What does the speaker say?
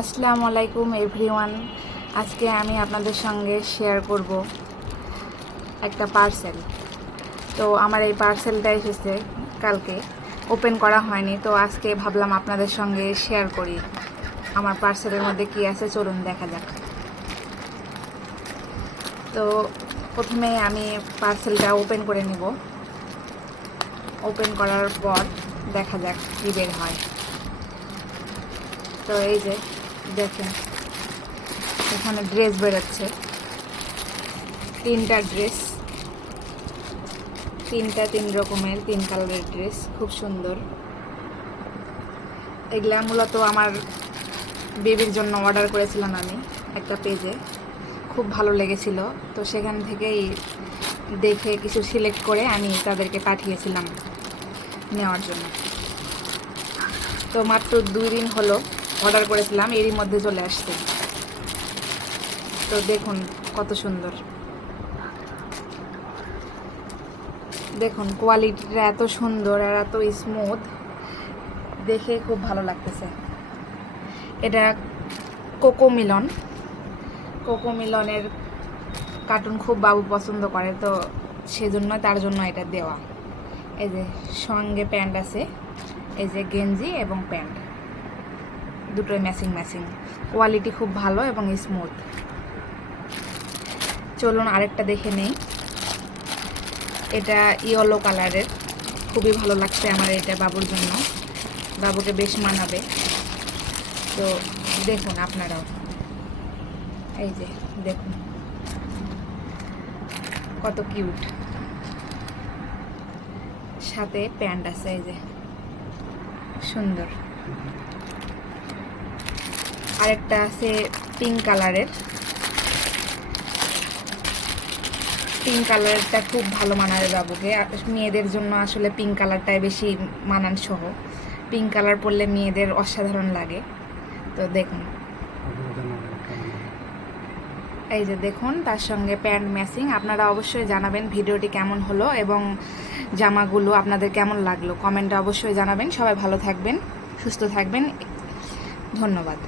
আসসালামু আলাইকুম এভরিওয়ান আজকে আমি আপনাদের সঙ্গে শেয়ার করব একটা পার্সেল তো আমার এই পার্সেলটা এসেছে কালকে। ওপেন করা হয়নি, তো আজকে ভাবলাম আপনাদের সঙ্গে শেয়ার করি। আমার পার্সেলের মধ্যে কি আছে চলুন দেখা যাক। তো প্রথমে আমি পার্সেলটা ওপেন করে নিব। ওপেন করার পর দেখা যাক কী বের হয়। তো এই যে দেখেন, এখানে ড্রেস বেরোচ্ছে। তিনটা ড্রেস তিনটা তিন রকমের, তিন কালারের ড্রেস খুব সুন্দর। এগুলা মূলত আমার বেবির জন্য অর্ডার করেছিলাম আমি একটা পেজে খুব ভালো লেগেছিল। তো সেখান থেকেই দেখে কিছু সিলেক্ট করে আমি তাদেরকে পাঠিয়েছিলাম নেওয়ার জন্য। তো মাত্র দুই দিন হলো অর্ডার করেছিলাম, এরই মধ্যে চলে আসছে। তো দেখুন কত সুন্দর। দেখুন কোয়ালিটিটা এত সুন্দর আর এত স্মুথ দেখে খুব ভালো লাগতেছে। এটা কোকো মিলন। কোকো মিলনের কার্টুন খুব বাবু পছন্দ করে, তো সেজন্য তার জন্য এটা দেওয়া। এই যে সঙ্গে প্যান্ট আছে, এই যে গেঞ্জি এবং প্যান্ট। দুটোই ম্যাচিং ম্যাচিং কোয়ালিটি খুব ভালো এবং স্মুথ চলুন আরেকটা দেখে নেই। এটা ইয়েলো কালারের খুবই ভালো লাগছে আমার এটা বাবুর জন্য। বাবুকে বেশ মানাবে। তো দেখুন আপনারাও। এই যে, দেখুন। কত কিউট সাথে প্যান্ট আছে, এই যে। সুন্দর। আরেকটা আছে পিঙ্ক কালারের পিঙ্ক কালারটা খুব ভালো মানাবে বাবুকে। মেয়েদের জন্য আসলে পিঙ্ক কালারটাই বেশি মানান সহ পিঙ্ক কালার পরলে মেয়েদের অসাধারণ লাগে। তো দেখুন। এই যে দেখুন, তার সঙ্গে প্যান্ট ম্যাচিং। আপনারা অবশ্যই জানাবেন ভিডিওটি কেমন হলো এবং জামাগুলো আপনাদের কেমন লাগল। কমেন্টে অবশ্যই জানাবেন। সবাই ভালো থাকবেন, সুস্থ থাকবেন। ধন্যবাদ।